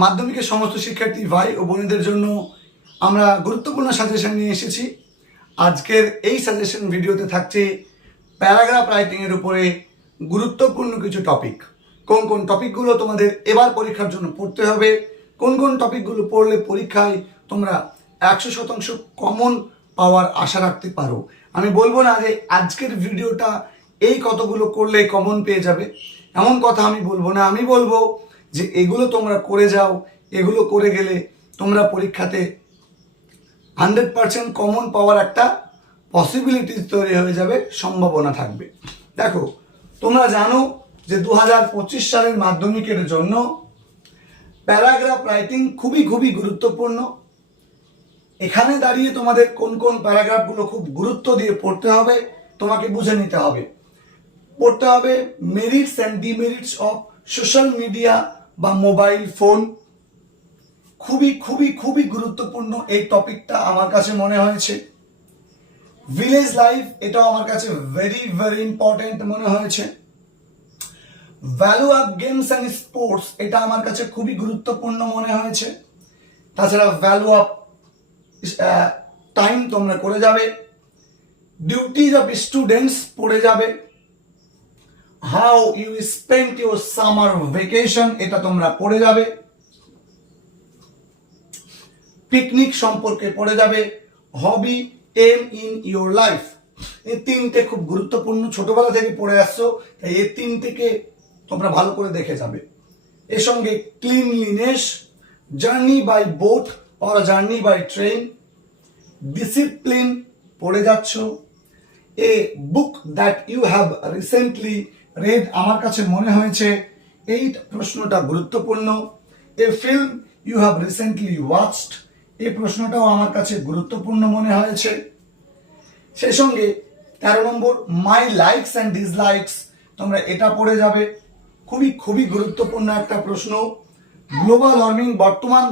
মাধ্যমিকের সমস্ত শিক্ষার্থী ভাই ও বোনেদের জন্য আমরা গুরুত্বপূর্ণ সাজেশন নিয়ে এসেছি। আজকের এই সাজেশন ভিডিওতে থাকছে প্যারাগ্রাফ রাইটিংয়ের উপরে গুরুত্বপূর্ণ কিছু টপিক। কোন কোন টপিকগুলো তোমাদের এবার পরীক্ষার জন্য পড়তে হবে, কোন কোন টপিকগুলো পড়লে পরীক্ষায় তোমরা 100% কমন পাওয়ার আশা রাখতে পারো। আমি বলবো না যে আজকের ভিডিওটা এই কতগুলো করলে কমন পেয়ে যাবে, এমন কথা আমি বলবো না। আমি বলবো যে এগুলো তোমরা করে যাও, এগুলো করে গেলে তোমরা পরীক্ষাতে 100% কমন পাওয়ার একটা পসিবিলিটিস তৈরি হয়ে যাবে, সম্ভাবনা থাকবে। দেখো, তোমরা জানো যে 2025 সালের মাধ্যমিকের জন্য প্যারাগ্রাফ রাইটিং খুবই গুরুত্বপূর্ণ। এখানে দাঁড়িয়ে তোমাদের কোন কোন প্যারাগ্রাফগুলো খুব গুরুত্ব দিয়ে পড়তে হবে তোমাকে বুঝে নিতে হবে। পড়তে হবে merits and demerits of social media বা মোবাইল ফোন। খুবই গুরুত্বপূর্ণ এই টপিকটা আমার কাছে মনে হয়েছে। ভিলেজ লাইফ, এটাও আমার কাছে ভেরি ইম্পর্টেন্ট মনে হয়েছে। Value of games and sports, এটা আমার কাছে খুবই গুরুত্বপূর্ণ মনে হয়েছে। তাছাড়া ভ্যালু অফ টাইম তোমরা করে যাবে। ডিউটিজ অফ স্টুডেন্টস পড়ে যাবে। How you spend your summer vacation, এটা তোমরা পড়ে যাবে। পিকনিক সম্পর্কে পড়ে যাবে। Hobby, aim in your life, এই তিনটে খুব গুরুত্বপূর্ণ, ছোটবেলা থেকে পড়ে আসছো, তাই এই তিনটেকে তোমরা ভালো করে দেখে যাবে। এর সঙ্গে cleanliness, journey by boat or journey by train, discipline পড়ে যাচ্ছ। A book that you have recently read, আমার কাছে মনে হয়েছে এই প্রশ্নটা গুরুত্বপূর্ণ। A film you have recently watched, এই প্রশ্নটাও আমার কাছে গুরুত্বপূর্ণ মনে হয়েছে। সেই সঙ্গে 13 নম্বর মাই লাইকস অ্যান্ড ডিসলাইকস, তোমরা এটা পড়ে যাবে। খুবই গুরুত্বপূর্ণ একটা প্রশ্ন। গ্লোবাল ওয়ার্মিং, বর্তমান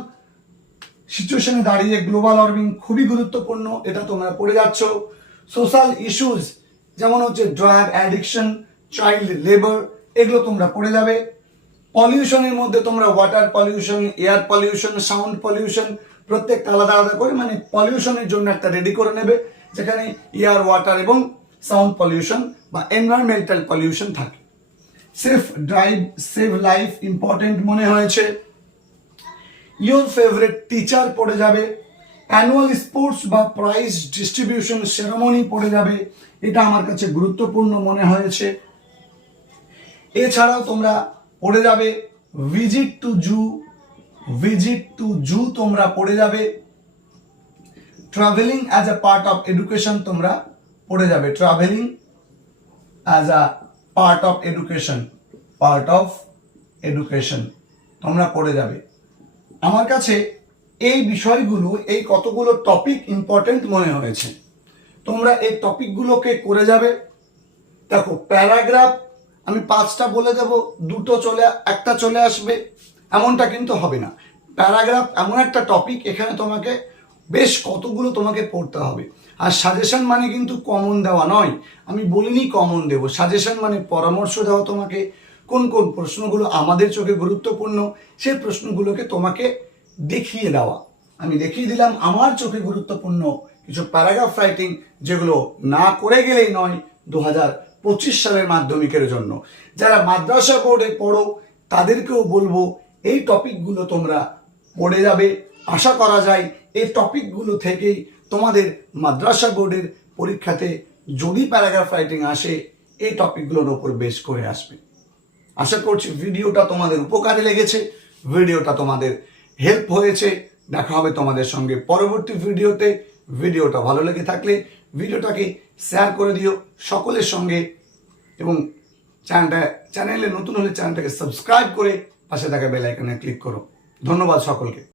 সিচুয়েশনে দাঁড়িয়ে গ্লোবাল ওয়ার্মিং খুবই গুরুত্বপূর্ণ, এটা তোমরা পড়ে যাচ্ছ। সোশ্যাল ইস্যুজ যেমন হচ্ছে ড্রাগ অ্যাডিকশন, চাইল্ড লেবার, এগুলো তোমরা পড়ে যাবে। পলিউশনের মধ্যে তোমরা water pollution, air pollution, sound pollution, প্রত্যেকটা আলাদা করে মানে পলিউশনের জন্য একটা রেডি করে নেবে, যেখানে এয়ার, ওয়াটার এবং সাউন্ড পলিউশন বা এনভায়রনমেন্টাল পলিউশন থাকে। Safe drive, save life important মনে হয়েছে। ইউর ফেভারিট টিচার পড়ে যাবে। অ্যানুয়াল স্পোর্টস বা প্রাইজ ডিস্ট্রিবিউশন সেরেমনি পড়ে যাবে, এটা আমার কাছে গুরুত্বপূর্ণ মনে হয়েছে। এছাড়াও তোমরা পড়ে যাবে ভিজিট টু জু তোমরা পড়ে যাবে। Travelling as a part of education তোমরা পড়ে যাবে। Travelling as a part of education তোমরা পড়ে যাবে। আমার কাছে এই বিষয়গুলো, এই কতগুলো টপিক ইম্পর্টেন্ট মনে হয়েছে। তোমরা এই টপিকগুলোকে করে যাবে। দেখো, প্যারাগ্রাফ আমি 5টা বলে দেব, একটা চলে আসবে, এমনটা কিন্তু হবে না। প্যারাগ্রাফ এমন একটা টপিক, এখানে তোমাকে বেশ কতগুলো তোমাকে পড়তে হবে। আর সাজেশন মানে কিন্তু কমন দেওয়া নয়, আমি বলিনি কমন দেব। সাজেশন মানে পরামর্শ দেওয়া তোমাকে, কোন কোন প্রশ্নগুলো আমাদের চোখে গুরুত্বপূর্ণ সেই প্রশ্নগুলোকে তোমাকে দেখিয়ে দেওয়া। আমি দেখিয়ে দিলাম আমার চোখে গুরুত্বপূর্ণ কিছু প্যারাগ্রাফ রাইটিং, যেগুলো না করে গেলেই নয় 2025 সালের মাধ্যমিকের জন্য। যারা মাদ্রাসা বোর্ডে পড়ো তাদেরকেও বলবো এই টপিকগুলো তোমরা পড়ে যাবে। আশা করা যায় এই টপিকগুলো থেকেই তোমাদের মাদ্রাসা বোর্ডের পরীক্ষাতে যদি প্যারাগ্রাফ রাইটিং আসে, এই টপিকগুলোর ওপর বেশ করে আসবে। আশা করছি ভিডিওটা তোমাদের উপকারে লেগেছে, ভিডিওটা তোমাদের হেল্প হয়েছে। দেখা হবে তোমাদের সঙ্গে পরবর্তী ভিডিওতে। ভিডিওটা ভালো লেগে থাকলে ভিডিওটাকে শেয়ার করে দিও সকলের সঙ্গে, এবং চ্যানেলে নতুন হলে চ্যানেলটাকে সাবস্ক্রাইব করে পাশে থাকা বেল আইকনে ক্লিক করো। ধন্যবাদ সকলকে।